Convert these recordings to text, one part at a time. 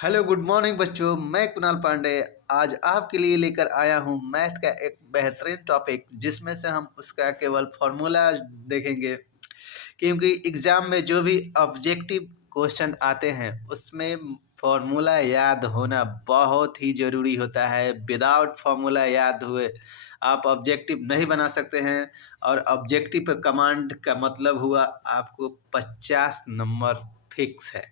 Hello good morning बच्चों। मैं कुणाल पांडे आज आपके लिए लेकर आया हूं मैथ का एक बेहतरीन टॉपिक जिसमें से हम उसका केवल फॉर्मूला देखेंगे, क्योंकि एग्जाम में जो भी ऑब्जेक्टिव क्वेश्चन आते हैं उसमें फॉर्मूला याद होना बहुत ही ज़रूरी होता है। विदाउट फॉर्मूला याद हुए आप ऑब्जेक्टिव नहीं बना सकते हैं, और ऑब्जेक्टिव कमांड का मतलब हुआ आपको 50 नंबर फिक्स है।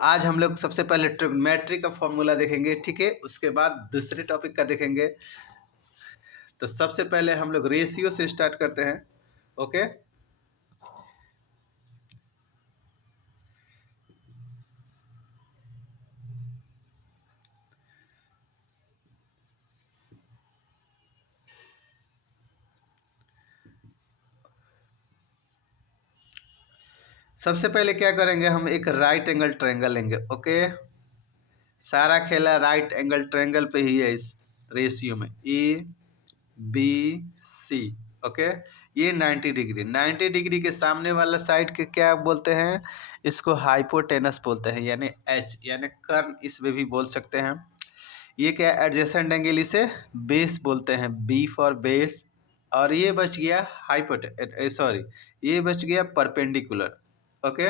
आज हम लोग सबसे पहले ट्रिग्नोमेट्री का फॉर्मूला देखेंगे, ठीक है। उसके बाद दूसरे टॉपिक का देखेंगे। तो सबसे पहले हम लोग रेशियो से स्टार्ट करते हैं। ओके, सबसे पहले क्या करेंगे, हम एक राइट एंगल ट्रायंगल लेंगे। ओके, सारा खेला राइट एंगल ट्रायंगल पे ही है इस रेशियो में। A B C. ओके, ये 90 डिग्री के सामने वाला साइड के क्या बोलते हैं, इसको हाइपोटेनस बोलते हैं, यानी एच यानी कर्ण इसमें भी बोल सकते हैं। ये क्या एडजेसेंट एंगल, इसे बेस बोलते हैं, बी फॉर बेस। और ये बच गया ये बच गया परपेंडिकुलर। ओके,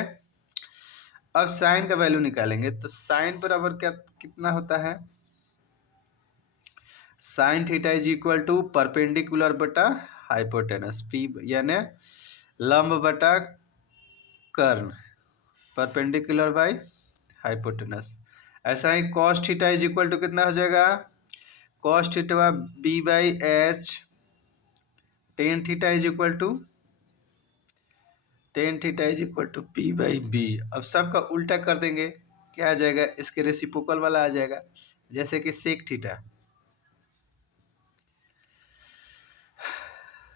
अब साइन का वैल्यू निकालेंगे। तो साइन बराबर क्या कितना होता है, sine theta is equal to perpendicular बटा हाइपोटेनस, पी यानी लंब बटा कर्ण, परपेंडिकुलर बाई हाइपोटेनस। ऐसा ही cos theta is equal to कितना हो जाएगा, cos theta B by H, tan theta is equal to P by B. अब सबका उल्टा कर देंगे, क्या आ जाएगा, इसके रेसिप्रोकल वाला आ जाएगा। जैसे कि सेक थीटा,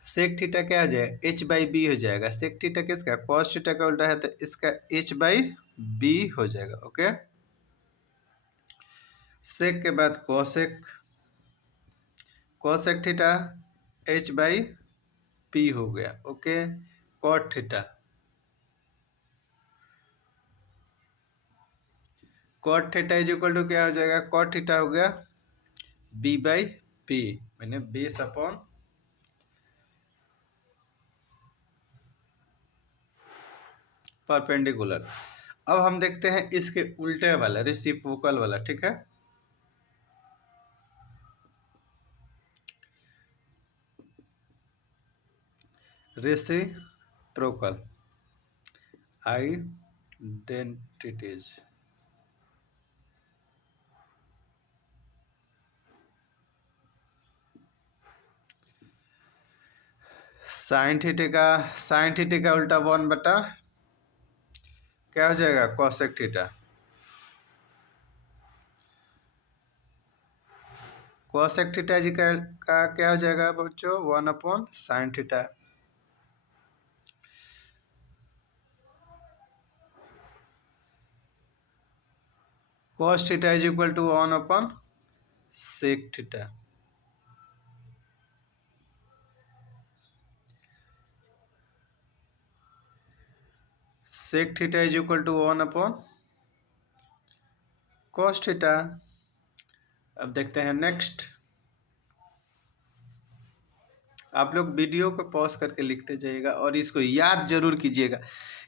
सेक थीटा क्या आ जाएगा, एच बाई बी हो जाएगा। सेक थीटा किसका, कॉस थीटा का उल्टा है, तो इसका एच बाई बी हो जाएगा। ओके, सेक के बाद cosec, cosec theta H by P हो गया। Okay, cot theta, cot theta is equal to क्या हो जाएगा, कॉट थीटा हो गया बी बाई पी, मैंने बेस अपॉन परपेंडिकुलर। अब हम देखते हैं इसके उल्टे वाला, रेसिप्रोकल वाला, ठीक है। रेसिप्रोकल आइडेंटिटीज, साइन थीटा का उल्टा 1 बटा क्या हो जाएगा, कॉसेक थीटा। कॉसेक थीटा जी का क्या हो जाएगा बच्चों, 1 upon sine theta. Cos theta is equal to 1 upon sec theta. Sec theta is equal to 1 upon cos theta. अब देखते हैं नेक्स्ट। आप लोग वीडियो को पॉज करके लिखते जाइएगा और इसको याद जरूर कीजिएगा,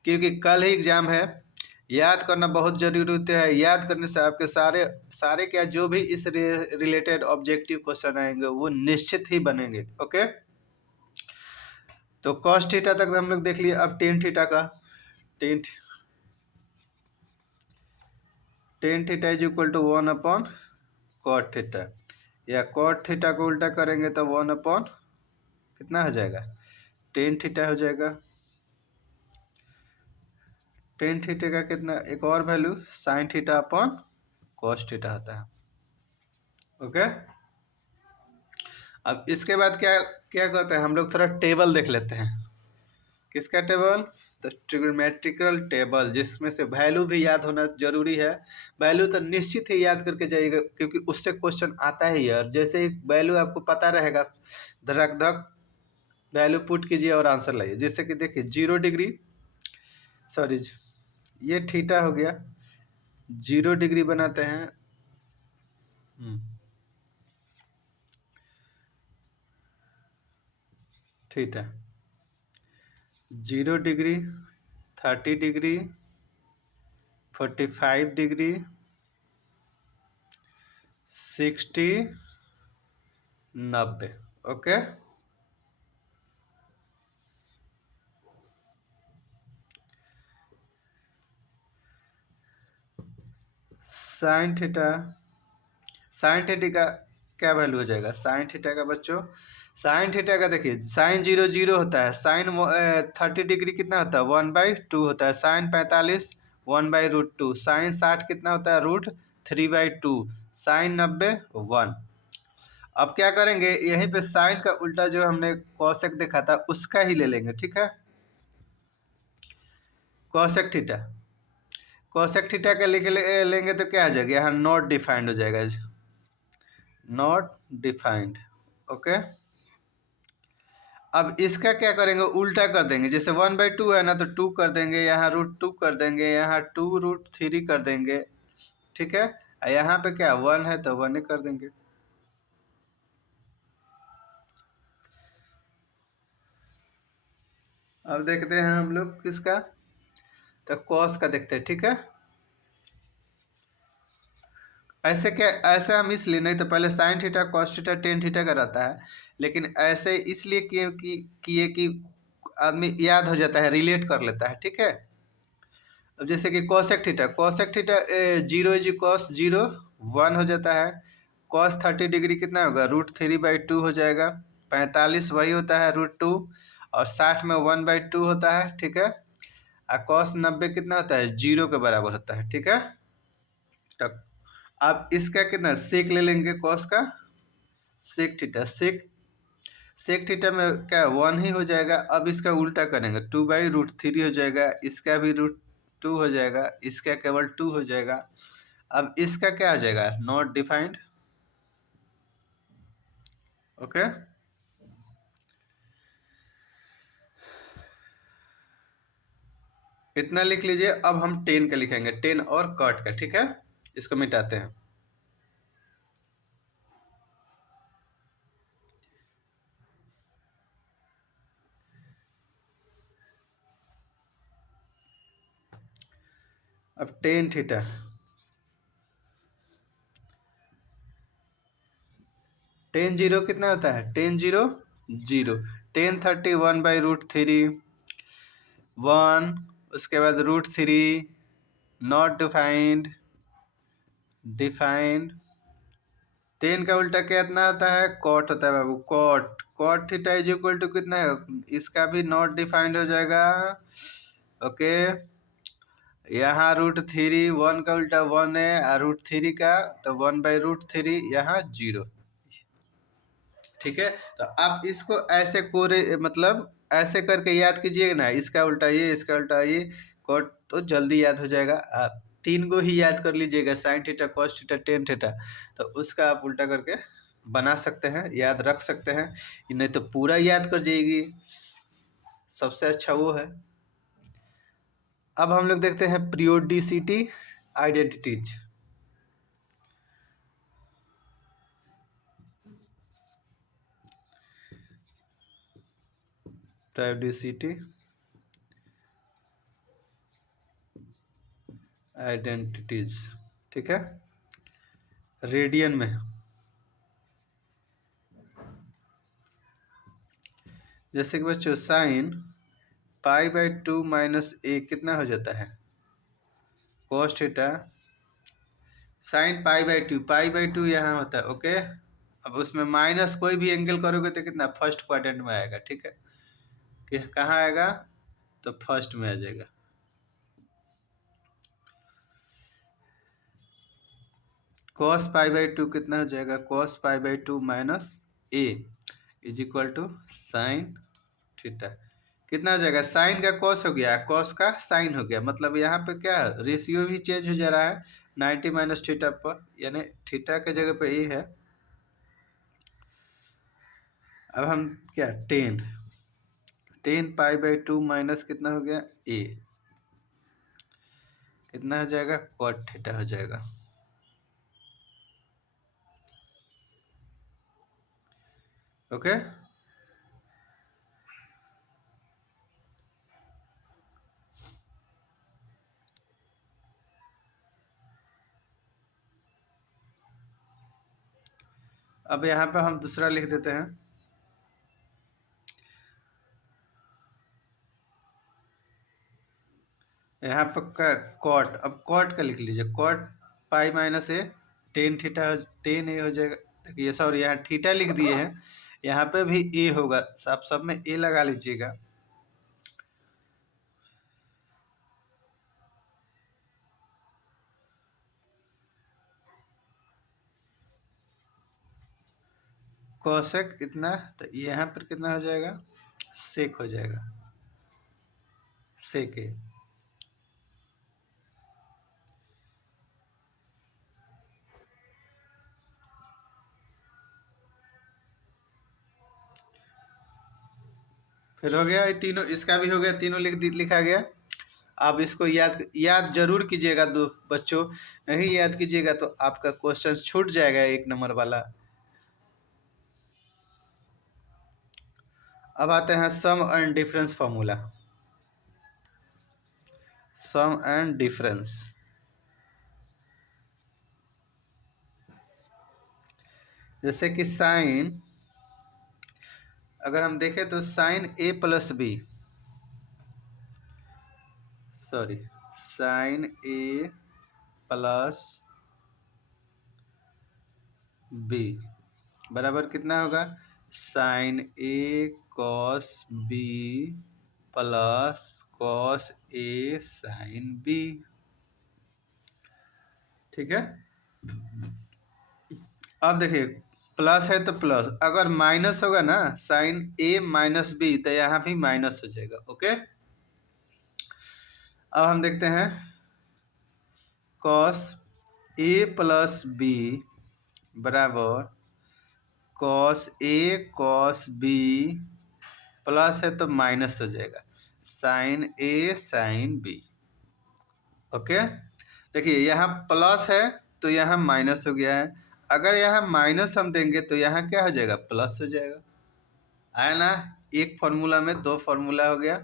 क्योंकि कल ही एग्जाम है। याद करना बहुत जरूरी होता है। याद करने से आपके सारे सारे क्या जो भी इस रिलेटेड ऑब्जेक्टिव क्वेश्चन आएंगे वो निश्चित ही बनेंगे। ओके, तो कॉस थीटा तक हम लोग देख लिए। अब टेन थीटा का, tan tan theta is equal to 1 upon cot theta, या कॉट थीटा को उल्टा करेंगे तो 1 अपॉन कितना हो जाएगा, टेन थीटा हो जाएगा। टेन थीटा का कितना एक और value sine theta upon cos theta होता है। ओके, अब इसके बाद क्या क्या करते हैं हम लोग, थोड़ा टेबल देख लेते हैं। किसका टेबल, तो ट्रिग्नोमेट्रिकल टेबल, जिसमें से वैल्यू भी याद होना जरूरी है। वैल्यू तो निश्चित ही याद करके जाइएगा, क्योंकि उससे क्वेश्चन आता ही है। और जैसे ही वैल्यू आपको पता रहेगा, धड़क धक वैल्यू पुट कीजिए और आंसर लाइए। जैसे कि देखिए 0 डिग्री, सॉरी ये थीटा हो गया, 0 डिग्री बनाते हैं। ठीक है, 0 degree, 30 degree, 45 degree, 60, 90। Okay, sine theta, sine theta का क्या वैल्यू हो जाएगा? साइन थीटा का बच्चों, साइन थीटा का देखिए, साइन 0 0 होता है, साइन 30 डिग्री कितना होता है? 1/2 होता है। साइन 45 1/√2, साइन 60 कितना होता है? √3/2, साइन 90 1। अब क्या करेंगे, यहीं पे साइन का उल्टा जो हमने कॉसेक देखा था उसका ही ले लेंगे। ठीक है, कॉसेक थीटा, कॉसेक थीटा का लेंगे तो क्या आ जाएगा? यहाँ नॉट डिफाइंड हो जाएगा, नॉट डिफाइंड। ओके, अब इसका क्या करेंगे? उल्टा कर देंगे। जैसे 1/2 है ना, तो 2 कर देंगे, यहाँ √2 कर देंगे, यहाँ 2√3 कर देंगे। ठीक है, यहाँ पे क्या 1 है तो 1 ही कर देंगे। अब देखते हैं हम लोग किसका, तो कॉस का देखते हैं। ठीक है, ऐसे क्या, ऐसे हम इसलिए, नहीं तो पहले sign theta cos theta tan theta का रहता है, लेकिन ऐसे इसलिए किए कि आदमी याद हो जाता है, रिलेट कर लेता है। ठीक है, अब जैसे कि cosec theta, cosec theta 0 = cos 0 1 हो जाता है। कॉस 30 डिग्री कितना होगा? √3/2 हो जाएगा। 45 वही होता है √2, और 60 में 1/2 होता है। ठीक है, और कॉस 90 कितना होता है? 0 के बराबर होता है। ठीक है, तब अब इसका कितना सेक ले लेंगे कॉस का, सेक थीटा, सेक थीटा में क्या 1 ही हो जाएगा। अब इसका उल्टा करेंगे, 2/√3 हो जाएगा, इसका भी √2 हो जाएगा, इसका केवल 2 हो जाएगा। अब इसका क्या आ जाएगा? Not defined. ओके, इतना लिख लीजिए। अब हम टेन का लिखेंगे, टेन और कॉट का। ठीक है, इसको मिटाते हैं। अब टेन थीटा, टेन 0 कितना होता है? टेन 0 0, टेन 30 1/√3 1, उसके बाद √3, नॉट डिफाइंड, डिफाइंड। टेन का उल्टा कितना होता है? कॉट होता है बाबू, cot. Cot theta is equal to कितना है? इसका भी नॉट डिफाइंड हो जाएगा। ओके, यहाँ √3, 1 का उल्टा 1 है, और √3 का तो 1/√3, यहाँ 0। ठीक है, तो आप इसको ऐसे कोरे मतलब ऐसे करके याद कीजिएगा ना, इसका उल्टा ये, इसका उल्टा ये, कॉट, तो जल्दी याद हो जाएगा। आप 3 को ही याद कर लीजिएगा, sign theta cos theta tan theta, तो उसका आप उल्टा करके बना सकते हैं, याद रख सकते हैं। नहीं तो पूरा याद कर जाएगी, सबसे अच्छा वो है। अब हम लोग देखते हैं पीरियोडिसिटी आइडेंटिटीज। पीरियोडिसिटी आइडेंटिटीज, ठीक है, रेडियन में। जैसे कि बच्चों साइन π/2 - a कितना हो जाता है? cos थीटा साइन π/2 यहाँ होता है। ओके, अब उसमें माइनस कोई भी एंगल करोगे तो कितना फर्स्ट क्वाड्रेंट में आएगा। ठीक है, कि कहाँ आएगा? तो फर्स्ट में आ जाएगा। cos π/2 कितना हो जाएगा? cos π/2 - a is equal to sine theta. कितना हो जाएगा? साइन का कॉस हो गया, कॉस का साइन हो गया, मतलब यहाँ पे क्या रेशियो भी चेंज हो जा रहा है 90 - थीटा पर, यानी थीटा के जगह पे ए है। अब हम क्या, टेन π/2 माइनस कितना हो गया? ए, कितना हो जाएगा, कॉट थीटा हो जाएगा। ओके, अब यहाँ पे हम दूसरा लिख देते हैं। यहाँ पर कॉट, अब कॉट का लिख लीजिए, कॉट पाई माइनस ए, टेन थीटा, टेन ए हो जाएगा। देखिए सॉरी, यहाँ थीटा लिख दिए हैं, यहाँ पे भी ए होगा, आप सब में ए लगा लीजिएगा। कोसेक इतना, तो यहाँ पर कितना हो जाएगा, सेक हो जाएगा, सेक ए। फिर हो गया ये तीनों, इसका भी हो गया, तीनों लिखा गया। आप इसको याद याद जरूर कीजिएगा दो बच्चों, नहीं याद कीजिएगा तो आपका क्वेश्चन छूट जाएगा 1 नंबर वाला। अब आते हैं sum and difference formula. Sum and difference, जैसे कि साइन, अगर हम देखें तो sine A plus B, sorry, sine A plus B बराबर कितना होगा, sine A cos B plus cos A sine B. ठीक है, अब देखिए प्लस है तो प्लस, अगर माइनस होगा ना, साइन ए माइनस बी, तो यहाँ भी माइनस हो जाएगा। ओके, अब हम देखते हैं कॉस ए प्लस बी बराबर cos A cos B, plus है तो माइनस हो जाएगा, साइन ए साइन बी। ओके, देखिए यहाँ प्लस है तो यहाँ माइनस हो गया है, अगर यहाँ माइनस हम देंगे तो यहाँ क्या हो जाएगा, प्लस हो जाएगा। आया ना, एक फॉर्मूला में दो फॉर्मूला हो गया।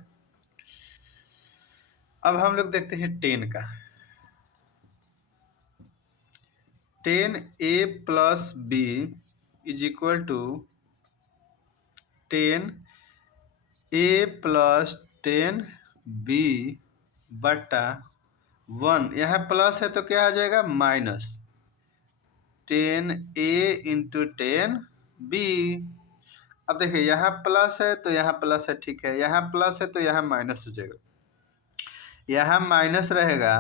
अब हम लोग देखते हैं टेन का। Tan A plus B is equal to tan A plus tan B बटा 1, यहाँ प्लस है तो क्या आ जाएगा, minus tan A into tan B. अब देखिए यहाँ प्लस है तो यहाँ प्लस है, ठीक है, यहाँ प्लस है तो यहाँ माइनस हो जाएगा, यहाँ माइनस रहेगा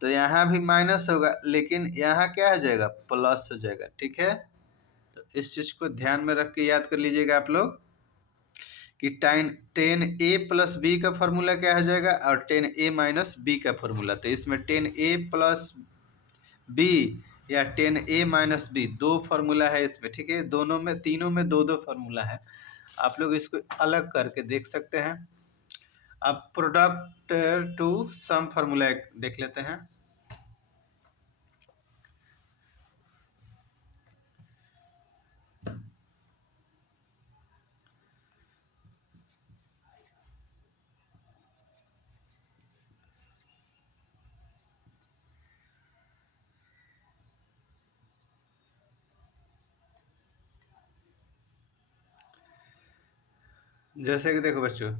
तो यहाँ भी माइनस होगा, लेकिन यहाँ क्या हो जाएगा, प्लस हो जाएगा। ठीक है, तो इस चीज़ को ध्यान में रख के याद कर लीजिएगा आप लोग कि टेन ए प्लस बी का फॉर्मूला क्या हो जाएगा और टेन ए माइनस बी का फॉर्मूला। तो इसमें टेन ए प्लस बी या टेन ए माइनस बी, दो फार्मूला है इसमें। ठीक है, दोनों में, तीनों में दो दो फार्मूला है, आप लोग इसको अलग करके देख सकते हैं। अब प्रोडक्ट टू सम फार्मूला देख लेते हैं। जैसे कि देखो बच्चों,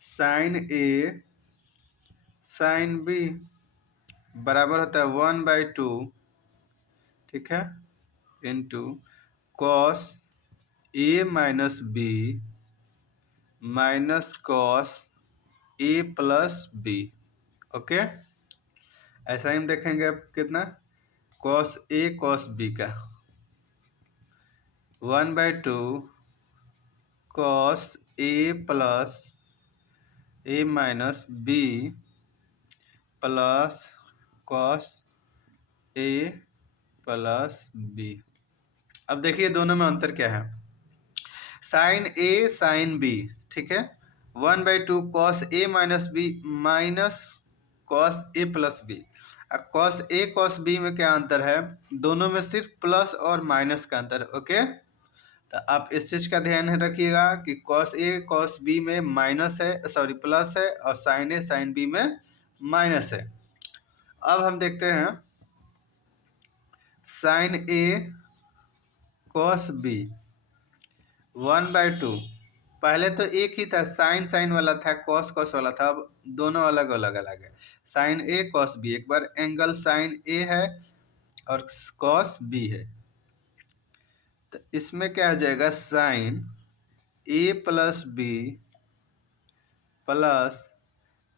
साइन ए साइन बी बराबर होता है 1/2, ठीक है, into cos A minus B minus cos A plus B. Okay, ऐसा ही हम देखेंगे अब कितना, कॉस ए कॉस बी का 1/2 cos A plus A minus B plus cos A plus B. अब देखिए दोनों में अंतर क्या है, साइन ए साइन बी, ठीक है, 1/2 cos A minus B minus cos A plus B. Cos A cos B में क्या अंतर है? दोनों में सिर्फ प्लस और माइनस का अंतर। ओके, तो आप इस चीज का ध्यान रखिएगा कि कॉस ए कॉस बी में माइनस है, सॉरी प्लस है, और साइन ए साइन बी में माइनस है। अब हम देखते हैं साइन ए कॉस बी 1/2। पहले तो एक ही था, साइन साइन वाला था, कॉस कॉस वाला था, अब दोनों अलग अलग अलग है। साइन ए कॉस बी, एक बार एंगल साइन ए है और कॉस बी है, तो इसमें क्या हो जाएगा? Sign A plus B plus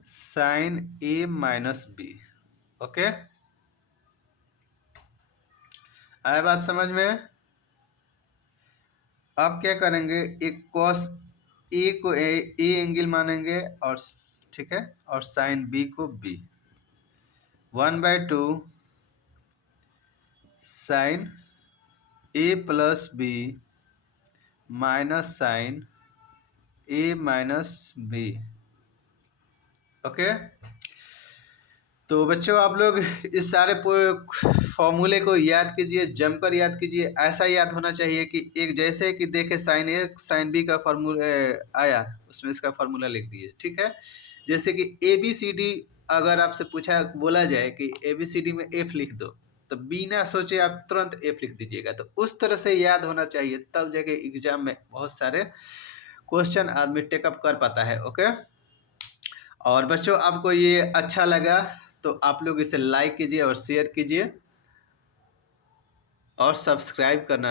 sign A minus B. Okay, आया बात समझ में? अब क्या करेंगे, एक कॉस ए को ए एंगल मानेंगे, और ठीक है, और साइन बी को B. 1/2 sign A plus B minus sign A minus B. Okay, तो बच्चों आप लोग इस सारे फॉर्मूले को याद कीजिए, जमकर याद कीजिए। ऐसा याद होना चाहिए कि एक जैसे कि देखे साइन ए साइन बी का फॉर्मूला आया, उसमें इसका फॉर्मूला लिख दिए। ठीक है, जैसे कि ए बी सी डी अगर आपसे पूछा बोला जाए कि ए बी सी डी में एफ लिख दो, तो बिना सोचे आप तुरंत एफ लिख दीजिएगा। तो उस तरह से याद होना चाहिए, तब जगह एग्जाम में बहुत सारे क्वेश्चन आदमी टेकअप कर पाता है। ओके, और बच्चों आपको ये अच्छा लगा तो आप लोग इसे लाइक कीजिए और शेयर कीजिए और सब्सक्राइब करना